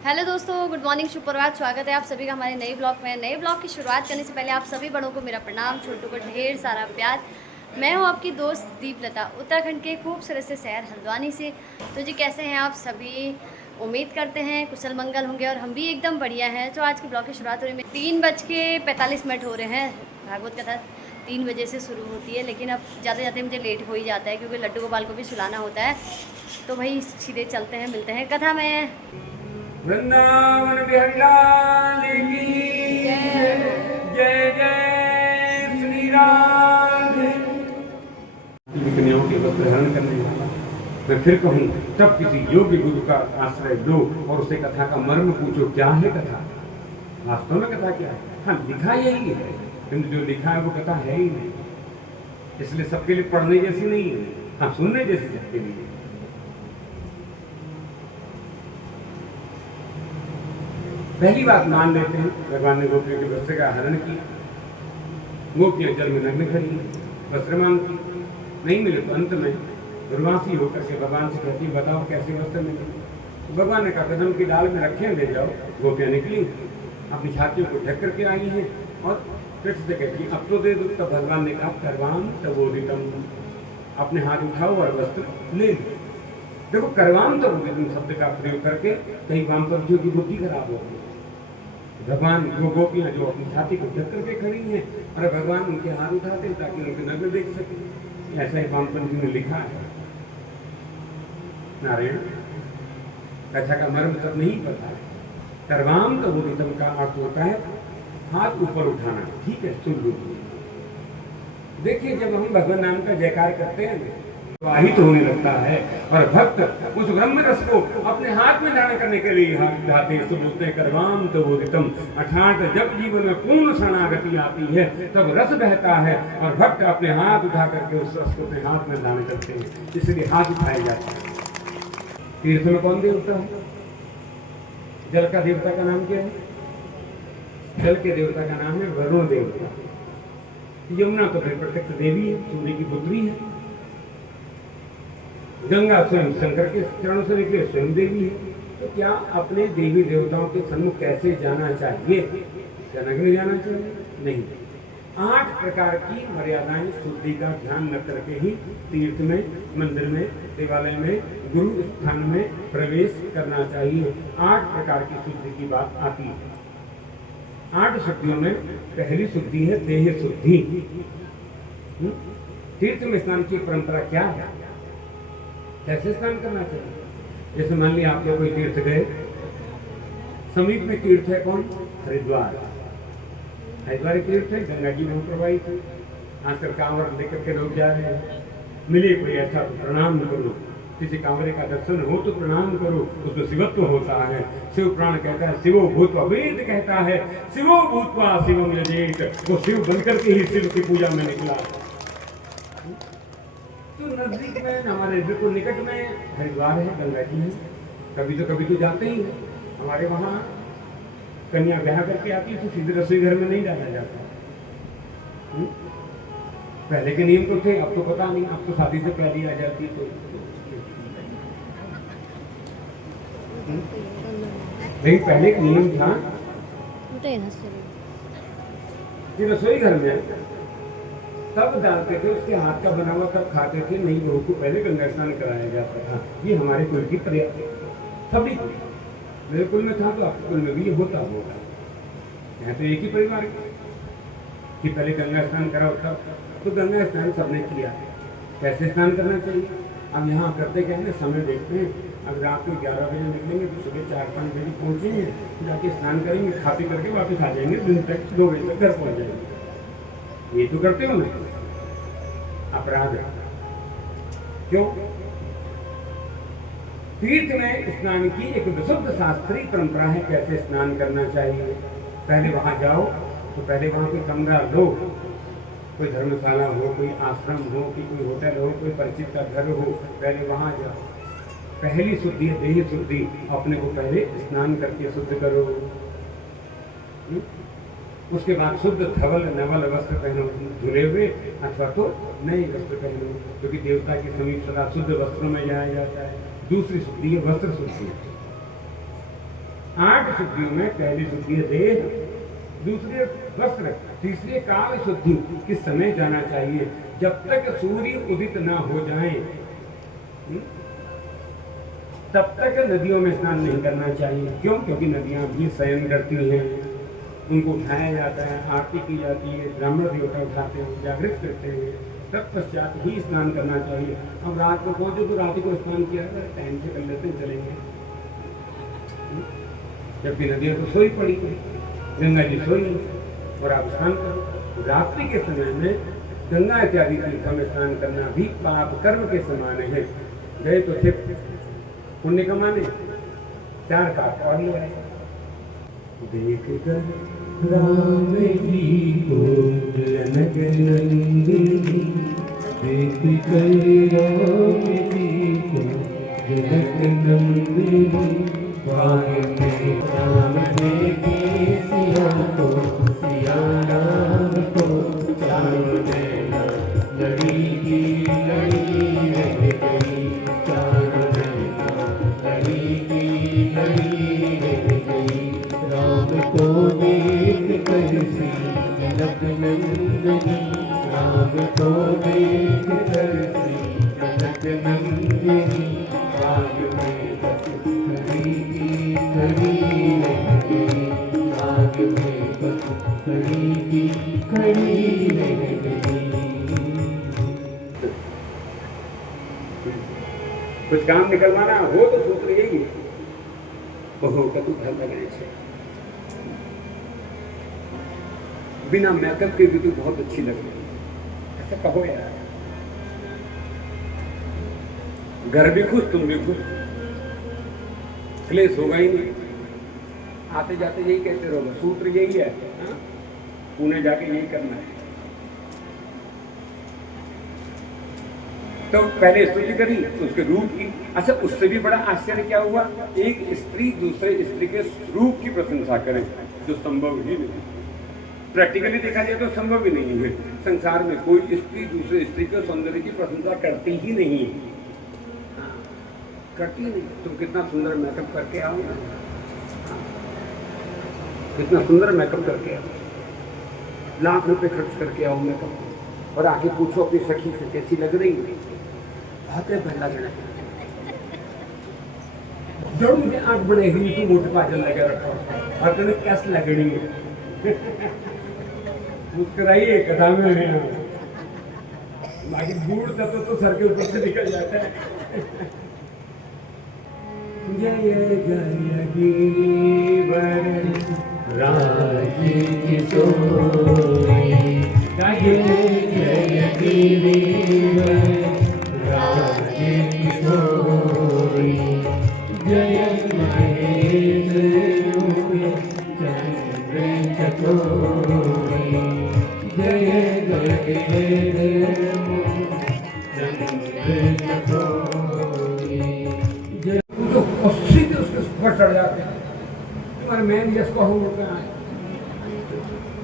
Hello दोस्तों, good morning, सुप्रभात। स्वागत है आप सभी का हमारे नए ब्लॉग में। नए ब्लॉग की शुरुआत करने से पहले आप सभी बड़ों को मेरा प्रणाम, छोटों को ढेर सारा प्यार। मैं हूं आपकी दोस्त दीपलता, उत्तराखंड के खूबसूरत से शहर हल्द्वानी से। तो जी, कैसे हैं आप सभी? उम्मीद करते हैं कुशल मंगल होंगे और हम भी एकदम बढ़िया हैं। तो आज के ब्लॉग की शुरुआत हो रही है 3:45 हो रहे हैं। भागवत कथा 3 बजे से शुरू होती है, लेकिन अब जाते जाते मुझे लेट हो ही जाता है क्योंकि लड्डू गोपाल को भी सुलाना होता है। तो भाई सीधे चलते हैं, मिलते हैं कथा में। वृंदावन बिहारी लाल की जय जय श्री राधे। कन्याओं के वस्त्र हरण करने वाला मैं फिर कहूँ, तब किसी योग्य गुरु का आश्रय लो और उसे कथा का मर्म पूछो, क्या है कथा, वास्तव में कथा क्या है। हाँ, लिखा यही है, किंतु जो लिखा है वो कथा है ही नहीं, इसलिए सबके लिए पढ़ने जैसी नहीं है। हाँ, सुनने जैसी सबके लिए। पहली बात मान लेते हैं, भगवान ने गोपियों के वस्त्र का हरण किया, गोपियां जल में नग्न खड़ी, वस्त्र मांगती, नहीं मिले तो अंत में दुर्वासी होकर के भगवान से कहती, बताओ कैसे वस्त्र मिले। तो भगवान ने कहा, कदम की डाल में रखे ले जाओ। गोपियां निकली, अपनी छातियों को ढक करके आई हैं और फिर से कहती, अब तो दे दो। तब भगवान ने कहा, करवाम तबोदितम, अपने हाथ उठाओ और वस्त्र ले लो। देखो, करवाम तबोदितम शब्द का प्रयोग करके कहीं वामपंथियों की बुद्धि खराब होगी। भगवान वो गोपियां जो अपनी छाती को ढक करके खड़ी हैं और भगवान उनके हाथ उठाते हैं ताकि उनके नग्न देख सके, ऐसा ही वामपंथी ने लिखा है। नारायण, कथा का मर्म तब नहीं पता है। सर्वाम तबोदितम का अर्थ होता है हाथ ऊपर उठाना। ठीक है, सुन लो। देखिए, जब हम भगवान नाम का जयकार करते हैं वाहित होने लगता है और भक्त उस ब्रह्म रस को अपने हाथ में धारण करने के लिए हाथ उठाते हैं। तो बोलते हैं करवाम तबोदितम, अर्थात जब जीवन में पूर्ण शरणागति आती है तब रस बहता है और भक्त अपने हाथ उठा करके उस रस को अपने हाथ में धारण करते हैं, इसलिए हाथ उठाए जाते हैं। तीर्थ में कौन देवता है? जल का देवता का नाम क्या है? जल के देवता का नाम है वरुण देवता। यमुना तो फिर प्रत्यक्ष देवी है, सूर्य की पुत्री है। गंगा स्वयं शंकर के चरणों से निकले, स्वयं देवी है। तो क्या अपने देवी देवताओं के सम्मुख कैसे जाना चाहिए? क्या नग्न जाना चाहिए? नहीं। 8 प्रकार की मर्यादाएं शुद्धि का ध्यान न करके ही तीर्थ में, मंदिर में, देवालय में, गुरु स्थान में प्रवेश करना चाहिए। 8 प्रकार की शुद्धि की बात आती है। 8 शुद्धियों में पहली शुद्धि है देह शुद्धि। तीर्थ में स्नान की परंपरा क्या है? कैसे स्नान करना चाहिए? जैसे मान लिया आप लोग कोई तीर्थ गए, समीप में तीर्थ है कौन? हरिद्वार। हरिद्वार तीर्थ है, गंगा जी में प्रवाहित है। आजकल कांवर लेकर के लोग जा रहे हैं, मिले कोई ऐसा तो प्रणाम करो, किसी कांवरे का दर्शन हो तो प्रणाम करो, उसमें शिवत्व होता है। शिव पुराण कहता है, शिवो भूत्वा, वेद कहता है शिवो भूत्वा शिवम यजेत, वो शिव बनकर के ही शिव की पूजा में निकला। तो नजदीक में, हमारे बिल्कुल निकट में हरिद्वार है, गंगा जी है। कभी तो जाते ही हैं। हमारे वहाँ कन्या ब्याह करके आती है तो सीधे रसोई घर में नहीं डाला जाता। पहले के नियम तो थे, अब तो पता नहीं, अब तो शादी से पहले आ जाती है। तो लेकिन पहले का नियम था कि रसोई घर में तब डालते थे, उसके हाथ का बना हुआ तब खाते थे। नहीं, बहू को पहले गंगा स्नान कराया जाता था। ये हमारे कुल की पर्याप्त, सभी कुल, मेरे कुल में था तो आपके कुल में भी ये होता होगा। यहाँ तो एक ही परिवार कि पहले गंगा स्नान कराओ तब। तो गंगा स्नान सबने किया। कैसे स्नान करना चाहिए? अब यहाँ करते क्या है, समय देखते हैं। अब रात को 11 बजे निकलेंगे तो सुबह 4-5 बजे पहुँचेंगे, जाके स्नान करेंगे, खा पी करके वापस आ जाएंगे, दिन तक 2 बजे तक घर पहुँच जाएंगे। ये तो करते हो ना? अपराध है। क्यों? तीर्थ में स्नान की एक विशुद्ध शास्त्रीय परंपरा है कैसे स्नान करना चाहिए। पहले वहां जाओ तो पहले वहां कोई कमरा लो, कोई धर्मशाला हो, कोई आश्रम हो, कि कोई होटल हो, कोई परिचित का घर हो, पहले वहां जाओ। पहली शुद्धि है देह शुद्धि, अपने को पहले स्नान करके शुद्ध करो। उसके बाद शुद्ध धवल नवल वस्त्र पहनो, धुले हुए अथवा तो नए वस्त्र पहनो, क्योंकि देवता के समीप सदा शुद्ध वस्त्रों में जाया जाता है। दूसरी शुद्धि है वस्त्र शुद्धि। 8 शुद्धियों में पहली शुद्धि है देह, दूसरी है वस्त्र, तीसरी है काल शुद्धि। किस समय जाना चाहिए? जब तक सूर्य उदित ना हो जाए तब तक नदियों में स्नान नहीं करना चाहिए। क्यों? क्योंकि नदियां भी शयन करती हैं, उनको उठाया जाता है, आरती की जाती है, ब्राह्मण देवता उठाते हैं, जागृत करते हैं, तत्पश्चात ही स्नान करना चाहिए। अब रात को पहुंचे तो रात को स्नान किया है, टाइम से कर लेते चलेंगे, जबकि नदियां तो सोई पड़ी, गंगा जी सोई और आप स्नान करो। रात्रि के समय में गंगा इत्यादि तीर्थों में स्नान करना भी पाप कर्म के समान है। गए तो थे पुण्य कमाने, 4 काट और ले आए। देख कर राम जी को जनक नंदिनी, देख कर राम जी को जनक नंदिनी, बाग में राम देखे सिया को, सिया राम को, चारों नैना लड़ी की लड़ी रह गई, चारों नैना लड़ी की लड़ी रह गई। राम को देख कर श्री जनक नंदिनी, राम को देख कर श्री जनक नंदिनी, बाग में बस खड़ी की खड़ी रह गई, बाग में बस खड़ी की खड़ी रह गई। कुछ काम निकलवाना हो तो सूत्र यही है, बहु कतु धन लगने से। बिना मेकअप के भी तो बहुत अच्छी लग रही है, ऐसा कहो यार। घर भी खुश, तुम भी खुश, क्लेश होगा ही नहीं। आते जाते यही कहते रहोगे, सूत्र यही है, हाँ? पुणे जाके यही करना है। तो पहले स्तुति करी तो उसके रूप की। अच्छा, उससे भी बड़ा आश्चर्य क्या हुआ, एक स्त्री दूसरे स्त्री के रूप की प्रशंसा करें, जो संभव ही नहीं। प्रैक्टिकली देखा जाए तो संभव ही नहीं है। संसार में कोई स्त्री दूसरे स्त्री के सौंदर्य की प्रशंसा करती ही नहीं है, करती नहीं। तुम कितना सुंदर मेकअप करके आओ, कितना सुंदर मेकअप करके आओ, लाख रुपए खर्च करके आओ मेकअप, और आगे पूछो अपनी सखी से कैसी लग रही है, बहुत है पहला जना जड़ मुझे आंख बने हुई तू मोटे पाजल लगे रखो और तुमने कैसे लगनी है। मुस्कुराइए, कथा में है बाकी बूढ़ तब तो सर के ऊपर से निकल जाता है। जय जय गिरिवर राज किशोरी, जय जय गिरिवर राज किशोरी, जय महेश चंद्र चकोरी, जय जय चंद्र चकोरी। तो सीधे उसके ऊपर चढ़ जाते हैं। तुम्हारे मैं जिसको हूँ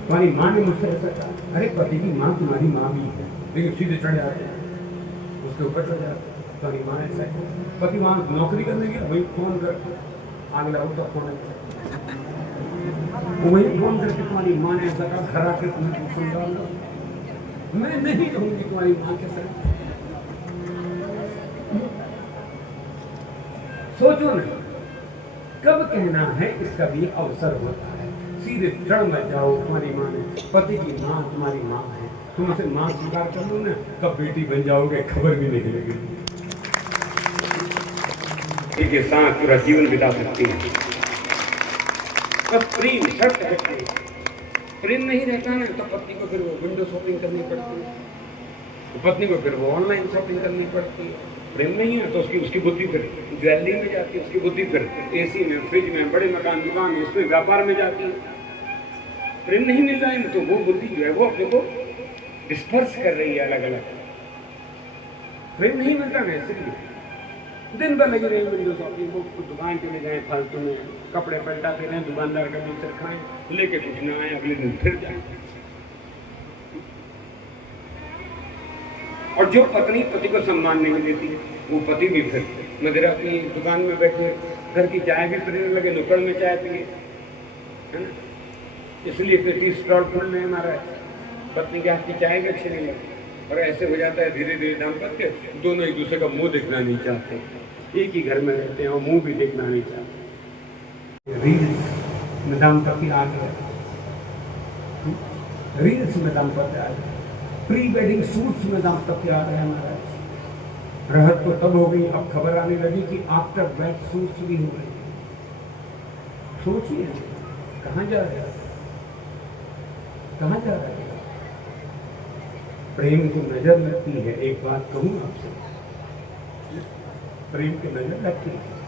तुम्हारी माँ ने मुझसे ऐसा कहा, अरे पति की माँ तुम्हारी माँ भी है, लेकिन सीधे चढ़ जाते हैं, उसके ऊपर चढ़ जाते हैं। तुम्हारी माँ ऐसा है, पति वहाँ नौकरी करने गया, वही फोन कर आग लगाओ तो फोन, वही फोन करके तुम्हारी माँ ने ऐसा कहा, घर आकर तुम्हें सुन डालो, मैं नहीं रहूंगी तुम्हारी माँ के साथ। सोचो ना, कब कहना है इसका भी अवसर होता है। सीधे चढ़ मत जाओ, तुम्हारी माँ ने, पति की माँ तुम्हारी माँ है, तुम उसे माँ स्वीकार कर लो ना, तब बेटी बन जाओगे, खबर भी नहीं लगेगी। के साथ पूरा जीवन बिता सकती है। बस प्रेम शर्त है, प्रेम नहीं रहता ना तो पत्नी को फिर वो विंडो शॉपिंग करनी पड़ती है, पत्नी को फिर वो ऑनलाइन शॉपिंग करनी पड़ती है। प्रेम नहीं है तो उसकी बुद्धि फिर ज्वेलरी में जाती है, उसकी बुद्धि फिर एसी में, फ्रिज में, बड़े मकान दुकान में, इसमें व्यापार में जाती है। प्रेम नहीं मिल रहा है तो वो बुद्धि जो है वो अपने को डिस्पर्स कर रही है अलग अलग। प्रेम नहीं मिलता ना, इसलिए दिन भर लगी रही विंडो शॉपिंग को, दुकान चले जाए फालतू में, कपड़े पलटाते रहे, दुकानदार का मिक्सर खाएं, लेके कुछ ना आए, अगले दिन फिर जाए। और जो पत्नी पति को सम्मान नहीं देती, वो पति भी फिर मदिरा की दुकान में बैठे घर की चाय भी पीने लगे, नुक्कड़ में चाय पिए, है ना। इसलिए फिर टी स्टॉल खोल रहे हमारा, पत्नी के हाथ की चाय भी अच्छी नहीं लगती। और ऐसे हो जाता है धीरे धीरे दाम्पत्य, दोनों एक दूसरे का मुंह देखना नहीं चाहते, एक ही घर में रहते हैं और मुंह भी देखना नहीं चाहते। रील्स में दाम्पत्य आ गया, रील्स में दाम्पत्य आ गया, प्री वेडिंग शूट्स में दाम्पत्य आ गया हमारा। राहत तो तब हो गई, अब खबर आने लगी कि आफ्टर वेड शूट्स भी हो गई। सोचिए कहाँ जा रहे हैं, कहाँ जा रहे हैं। प्रेम को नजर लगती है, एक बात कहूँ आपसे, प्रेम की नजर लगती है।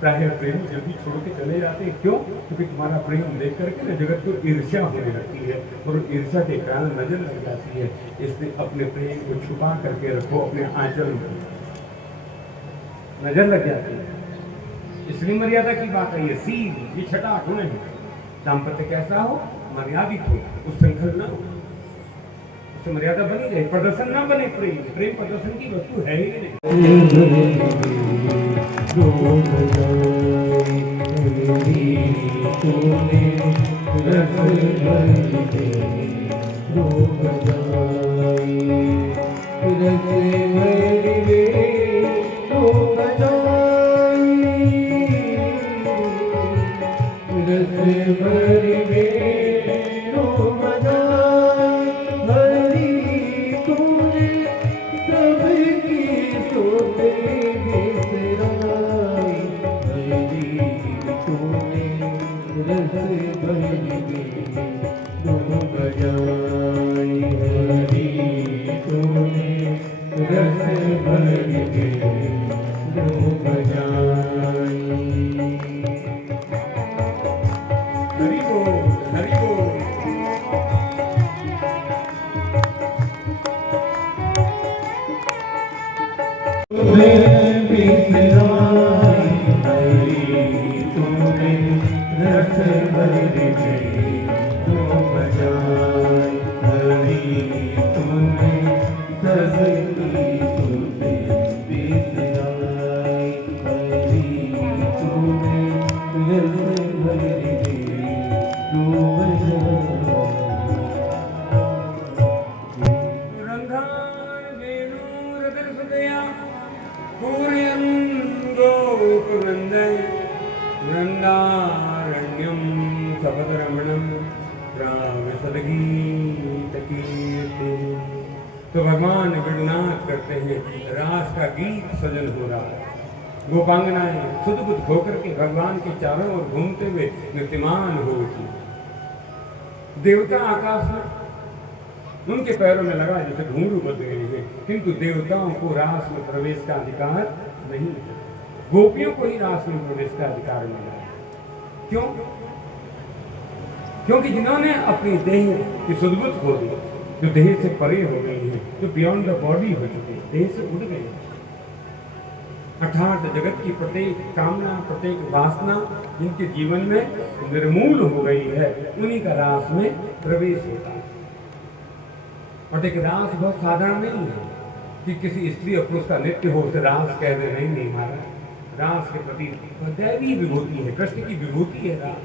प्राय प्रेम जल्दी छोड़ के चले जाते हैं, क्यों? क्योंकि तुम्हारा प्रेम देख करके ना जगत को ईर्ष्या होने लगती है और ईर्ष्या के कारण नजर लग जाती है। इसलिए अपने प्रेम को छुपा करके रखो, अपने आंचल में, नजर लग जाती है। इसलिए मर्यादा की बात है, ये सीध ये छठा हो नहीं। दाम्पत्य कैसा हो, मर्यादित हो, उच्छृंखल न हो, उससे मर्यादा बनी रहे, प्रदर्शन ना बने। प्रेम प्रेम प्रदर्शन की वस्तु है ही नहीं। वृंदारण्यम सपदरमणम तो भगवान विडुनाथ करते हैं, रास का गीत सजन हो रहा है। गोपांगनाएं खुद बुद्ध होकर के भगवान के चारों ओर घूमते हुए नृत्यमान हो उठी। देवता आकाश में उनके पैरों में लगा जैसे घुंघरू बंध गए हैं, किंतु देवताओं को रास में प्रवेश का अधिकार नहीं है। गोपियों को ही रास में प्रवेश का अधिकार मिला है। क्यों? क्योंकि जिन्होंने अपनी देह की सुदबुद्ध खो दी, जो देह से परे हो गई है, जो बियॉन्ड द बॉडी हो चुके, देह से उड़ गए, अर्थात जगत की प्रत्येक कामना, प्रत्येक वासना जिनके जीवन में निर्मूल हो गई है, उन्हीं का रास में प्रवेश होता है। और एक रास बहुत साधारण नहीं है कि किसी स्त्री और पुरुष का नृत्य हो उसे रास कह दे, नहीं महाराज। रास के प्रति दैवी विभूति है, कृष्ण की विभूति है रास।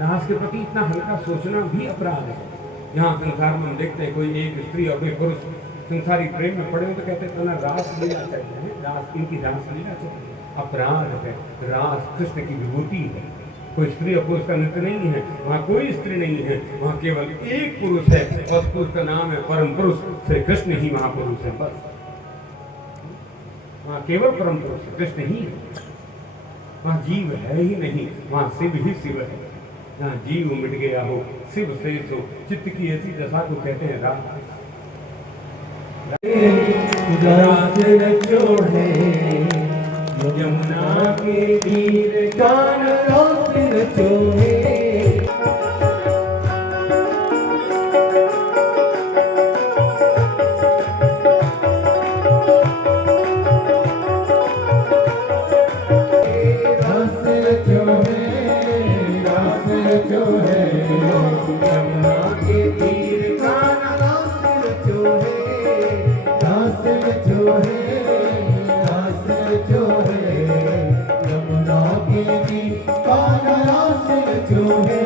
रास के प्रति इतना हल्का सोचना भी अपराध है। यहाँ संसार में हम देखते हैं कोई एक स्त्री और कोई पुरुष संसारी प्रेम में पड़े हो तो कहते हैं तो ना रास लीला चाहिए, रास इनकी रास लीला चाहिए। अपराध है। रास कृष्ण की विभूति है। कोई स्त्री और पुरुष का नृत्य नहीं है, वहाँ कोई स्त्री नहीं है, वहाँ केवल एक पुरुष है और पुरुष का नाम है परम पुरुष श्री कृष्ण ही महापुरुष है। बस वहाँ केवल परम पुरुष कृष्ण ही है, वहाँ जीव है ही नहीं, वहाँ शिव ही शिव है। जहाँ जीव मिट गया हो, शिव शेष हो, चित्त की ऐसी दशा को कहते हैं रास। यमुना के तीर कान रचो रास्ते जो है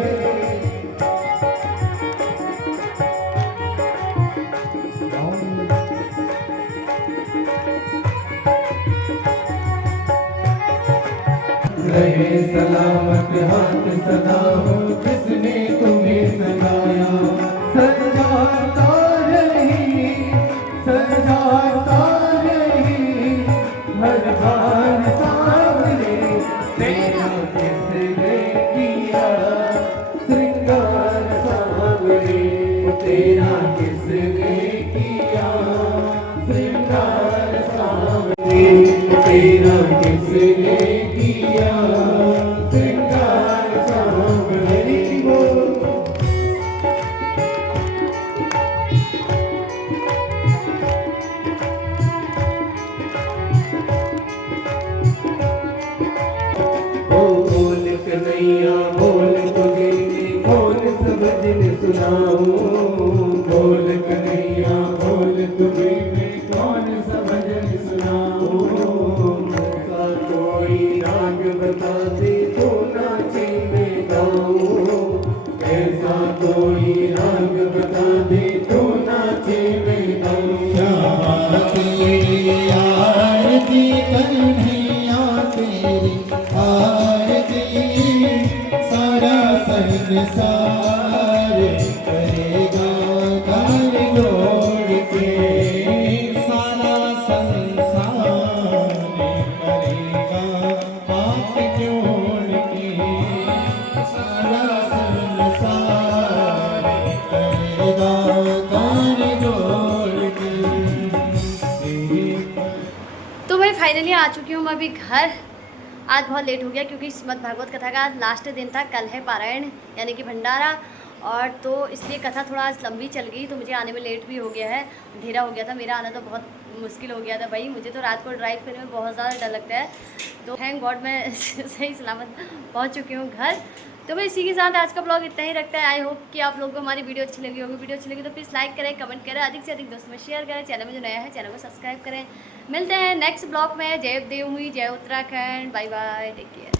रहे सलामत हाथ सदा हो जिसने तुम्हें सजाया सजाता रही हर बार सामने तेरा किसने किया श्रृंगार सामने तेरा किसने किया श्रृंगार सामने तेरा किसने किया श्रृंगार सामने वो बोल कन्हैया बोल तुझे कौन समझन सुनाऊं बोल कन्हैया बोल तुझे कौन समझन सुनाऊं का कोई राग बता दे तो नाचे मैं गाऊं ऐसा कोई राग बता दे तो नाचे मैं गाऊं आरती कन्हैया तेरी आरती सारा संसार करेगा कर जोड़ के सारा संसार करेगा हाथ जोड़ के सारा संसार करेगा कर जोड़ के तो मैं फाइनली आ चुकी हूँ मैं अभी घर। आज बहुत लेट हो गया क्योंकि श्रीमद् भागवत कथा का आज लास्ट दिन था, कल है पारायण यानी कि भंडारा, और तो इसलिए कथा थोड़ा आज लंबी चल गई तो मुझे आने में लेट भी हो गया है, अंधेरा हो गया था। मेरा आना तो बहुत मुश्किल हो गया था भाई, मुझे तो रात को ड्राइव करने में बहुत ज़्यादा डर लगता है। तो थैंक गॉड मैं सही सलामत पहुँच चुकी हूँ घर। तो मैं इसी के साथ आज का ब्लॉग इतना ही रखता है। आई होप कि आप लोगों को हमारी वीडियो अच्छी लगी होगी। वीडियो अच्छी लगी तो प्लीज़ लाइक करें, कमेंट करें, अधिक से अधिक दोस्तों में शेयर करें। चैनल में जो नया है चैनल को सब्सक्राइब करें। मिलते हैं नेक्स्ट ब्लॉग में। जय देवभूमि, जय Uttarakhand, bye bye, take care.